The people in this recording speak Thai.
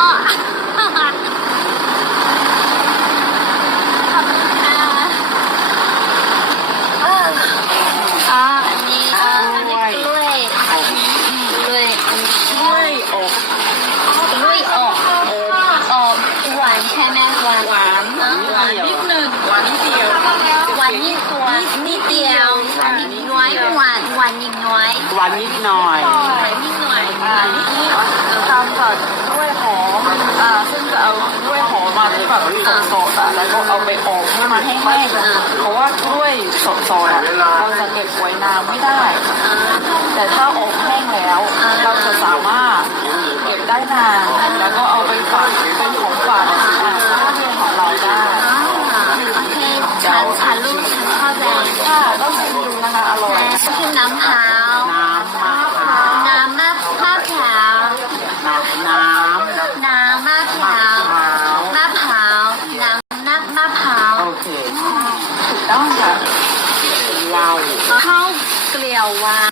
พ่อขอบคุณค่ะเอออ๋อันนี้อันนี้กล้ยกล้ยอันนี้กล้วยอบกออบหวานใช่ไหนหวานหวานนิดหนึ่งหวานนิดเดียวหวานนิดตัวนิดเดียวหวานน้อยหวานหวานนิดน้อยหวานนิดหน่อยหวานนิดหน่อย เอากล้วยหอมมาที่แบบสดๆอะแล้วก็เอาไปอบให้มันแห้งๆเพราะว่ากล้วยสดๆอะเราจะเก็บไว้นานไม่ได้ แต่ถ้าอบแห้งแล้ว เราจะสามารถเก็บได้นานแล้วก็เอาไปฝากเป็นของฝากอ่าเพื่อนของเราได้โอเคฉันฉันรู้ฉันเข้าใจค่ะต้องชิมดูนะคะอร่อยคือน้ำพา ถูกต้องค่ะเหล้าข้าวเกลียวหวา